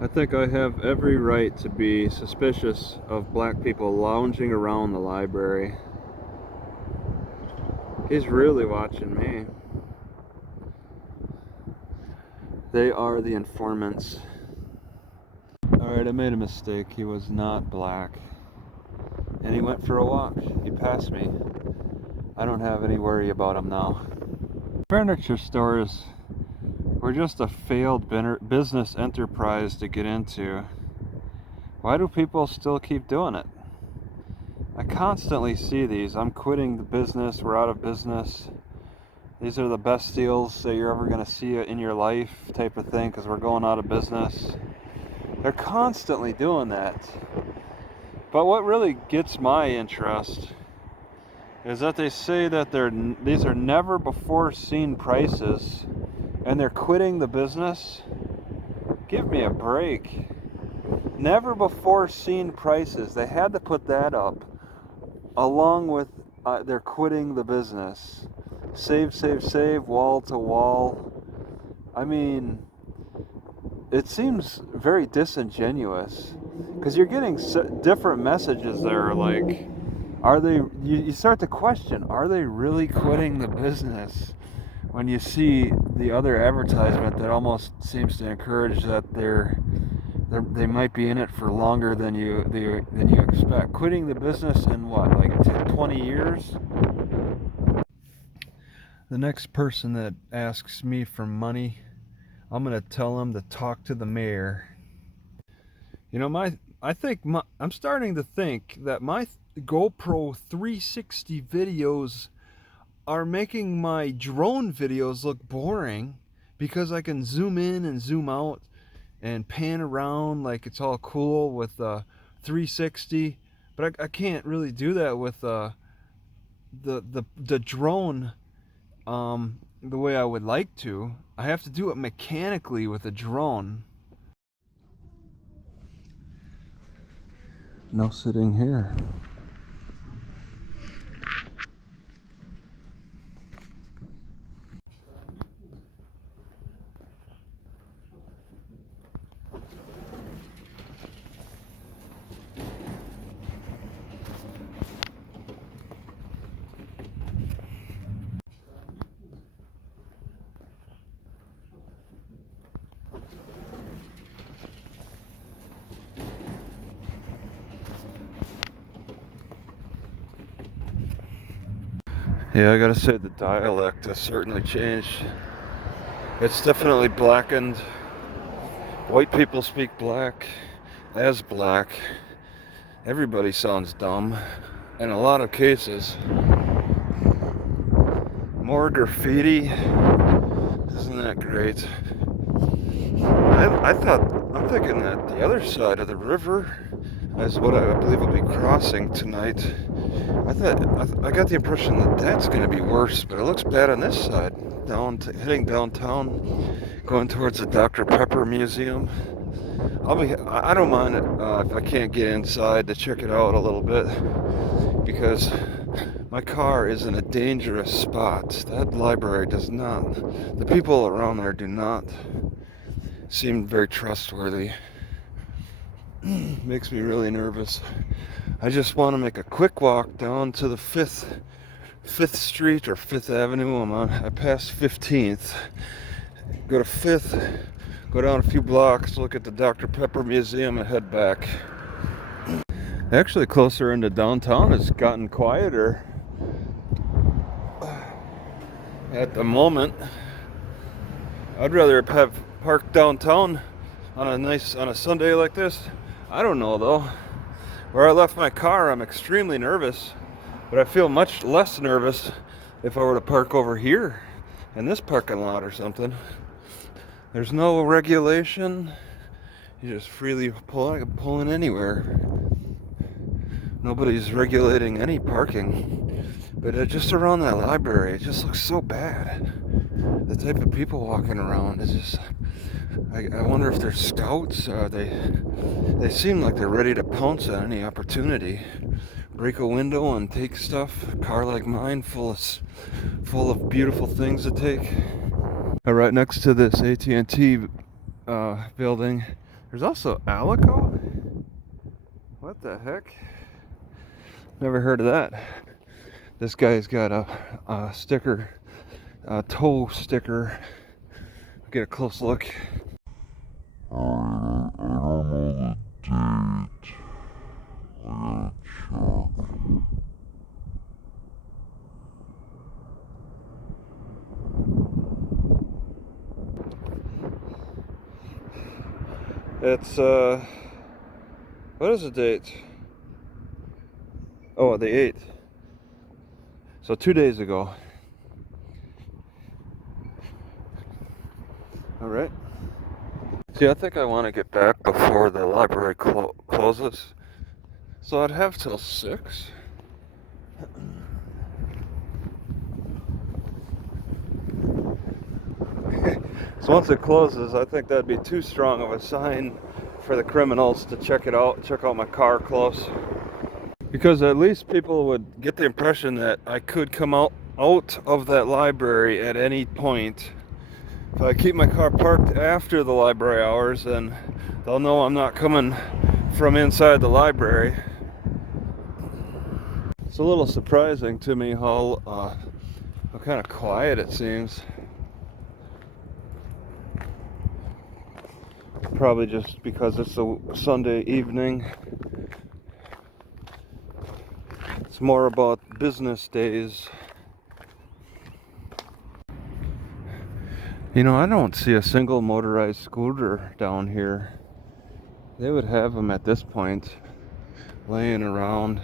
I think I have every right to be suspicious of black people lounging around the library. He's really watching me. They are the informants. Alright, I made a mistake. He was not black. And he went for a walk. He passed me. I don't have any worry about him now. Furniture stores were just a failed business enterprise to get into. Why do people still keep doing it? I constantly see these. I'm quitting the business. We're out of business. These are the best deals that you're ever going to see in your life type of thing because we're going out of business. They're constantly doing that. But what really gets my interest is that they say that these are never before seen prices and they're quitting the business. Give me a break. Never before seen prices. They had to put that up along with they're quitting the business. Save, save, save, wall to wall. I mean, it seems very disingenuous because you're getting different messages there. Like, are they, you start to question, are they really quitting the business? When you see the other advertisement that almost seems to encourage that they might be in it for longer than you expect. Quitting the business in what, like 20 years? The next person that asks me for money, I'm gonna tell them to talk to the mayor. You know, I'm starting to think that my GoPro 360 videos are making my drone videos look boring because I can zoom in and zoom out and pan around like it's all cool with 360, but I can't really do that with the drone the way I would like to. I have to do it mechanically with a drone. No sitting here. Yeah, I gotta say the dialect has certainly changed. It's definitely blackened. White people speak black as black. Everybody sounds dumb. In a lot of cases. More graffiti. Isn't that great? I'm thinking that the other side of the river is what I believe will be crossing tonight. I got the impression that that's going to be worse, but it looks bad on this side. Heading downtown, going towards the Dr. Pepper Museum. I don't mind it if I can't get inside to check it out a little bit, because my car is in a dangerous spot. That library does not, the people around there do not seem very trustworthy. Makes me really nervous. I just want to make a quick walk down to the 5th Street or 5th Avenue. I passed 15th. Go to 5th, go down a few blocks, look at the Dr. Pepper Museum, and head back. Actually, closer into downtown, it's gotten quieter at the moment. I'd rather have parked downtown on a Sunday like this. I don't know though. Where I left my car, I'm extremely nervous, but I feel much less nervous if I were to park over here in this parking lot or something. There's no regulation. You just freely pull in anywhere. Nobody's regulating any parking. But just around that library, it just looks so bad. The type of people walking around is just... I wonder if they're scouts. They seem like they're ready to pounce on any opportunity. Break a window and take stuff. A car like mine full of beautiful things to take. Right next to this AT&T building, There's also Alico? What the heck? Never heard of that. This guy's got a sticker, a toe sticker. Get a close look. I don't know the date. I gotta check. It's what is the date? Oh, the 8th. So 2 days ago. All right. See, I think I want to get back before the library closes. So I'd have till 6. So once it closes, I think that'd be too strong of a sign for the criminals to check it out, check out my car close. Because at least people would get the impression that I could come out of that library at any point. If I keep my car parked after the library hours, then they'll know I'm not coming from inside the library. It's a little surprising to me how kind of quiet it seems. Probably just because it's a Sunday evening. It's more about business days. You know, I don't see a single motorized scooter down here. They would have them at this point, laying around.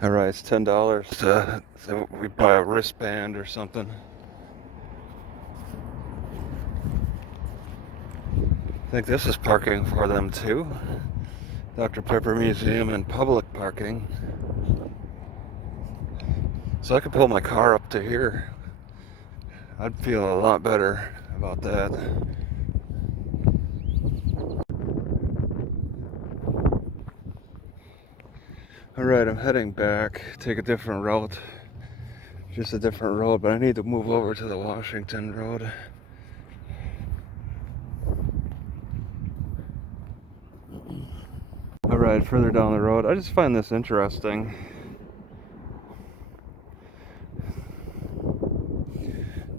All right, it's $10 so we buy a wristband or something. I think this is parking for them too. Dr. Pepper Museum and public parking. So I could pull my car up to here. I'd feel a lot better about that. Alright, I'm heading back, take a different route. Just a different road, but I need to move over to the Washington Road. Alright, further down the road. I just find this interesting.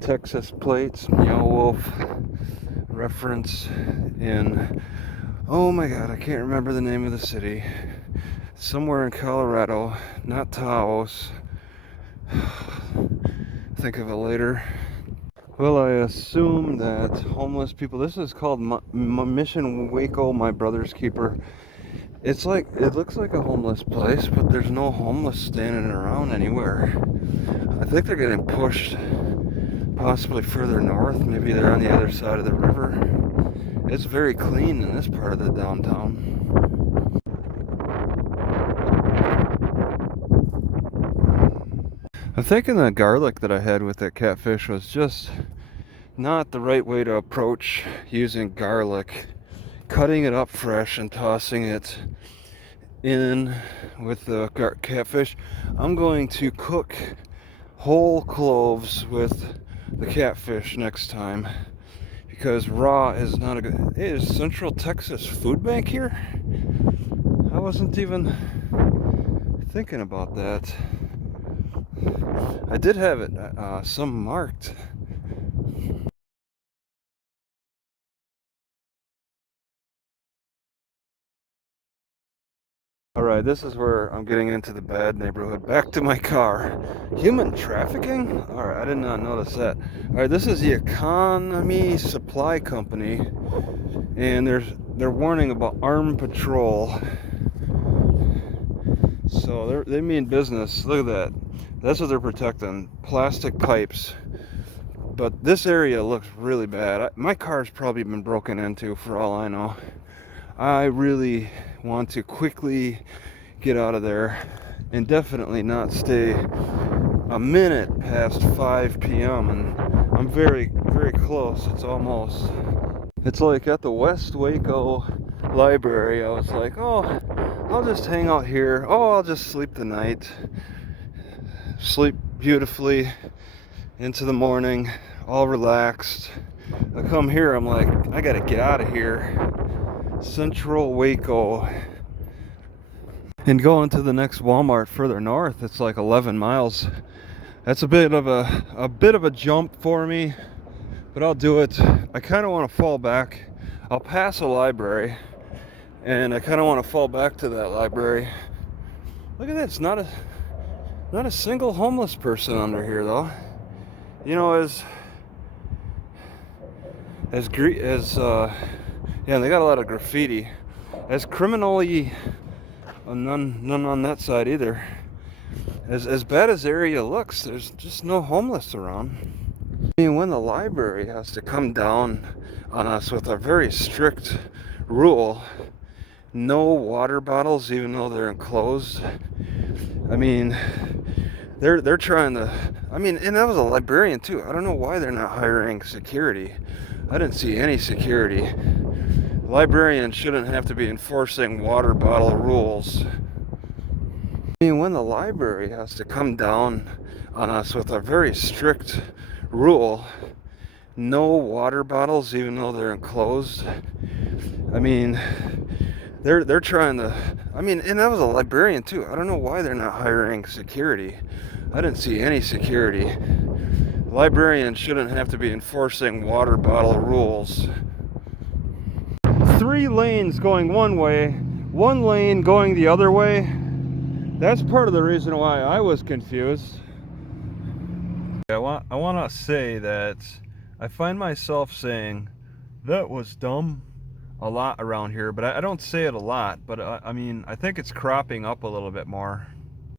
Texas plates, Meow Wolf reference in, oh my god, I can't remember the name of the city. Somewhere in Colorado, not Taos. Think of it later. Well, I assume that homeless people, this is called Mission Waco, my brother's keeper. It's like, it looks like a homeless place, but there's no homeless standing around anywhere. I think they're getting pushed possibly further north. Maybe they're on the other side of the river. It's very clean in this part of the downtown. I'm thinking the garlic that I had with that catfish was just not the right way to approach using garlic. Cutting it up fresh and tossing it in with the catfish. I'm going to cook whole cloves with the catfish next time, because raw is not a good. Hey, is Central Texas Food Bank here? I wasn't even thinking about that. I did have it some marked. Alright, this is where I'm getting into the bad neighborhood. Back to my car. Human trafficking? Alright, I did not notice that. Alright, this is the Economy Supply Company, and they're warning about armed patrol. So they mean business. Look at that. That's what they're protecting. Plastic pipes. But this area looks really bad. My car's probably been broken into for all I know. I really want to quickly get out of there and definitely not stay a minute past 5 p.m. and I'm very, very close. It's like at the West Waco Library. I was like, oh, I'll just hang out here. Oh, I'll just sleep the night. Sleep beautifully into the morning, all relaxed. I come here, I'm like, I gotta get out of here. Central Waco. And going to the next Walmart further north, it's like 11 miles. That's a bit of a jump for me, but I'll do it. I kind of want to fall back. I'll pass a library, and I kind of want to fall back to that library. Look at that. It's not a single homeless person under here, though. You know, yeah, they got a lot of graffiti. As criminally, none on that side either. As bad as the area looks, there's just no homeless around. I mean, when the library has to come down on us with a very strict rule, no water bottles, even though they're enclosed. I mean, they're trying to. I mean, and that was a librarian too. I don't know why they're not hiring security. I didn't see any security. Librarians shouldn't have to be enforcing water bottle rules. I mean, when the library has to come down on us with a very strict rule, no water bottles, even though they're enclosed. I mean, they're trying to. I mean, and that was a librarian too. I don't know why they're not hiring security. I didn't see any security. Librarians shouldn't have to be enforcing water bottle rules. 3 lanes going one way, 1 lane going the other way. That's part of the reason why I was confused. I want to say that I find myself saying that was dumb a lot around here, but I don't say it a lot, but I mean, I think it's cropping up a little bit more.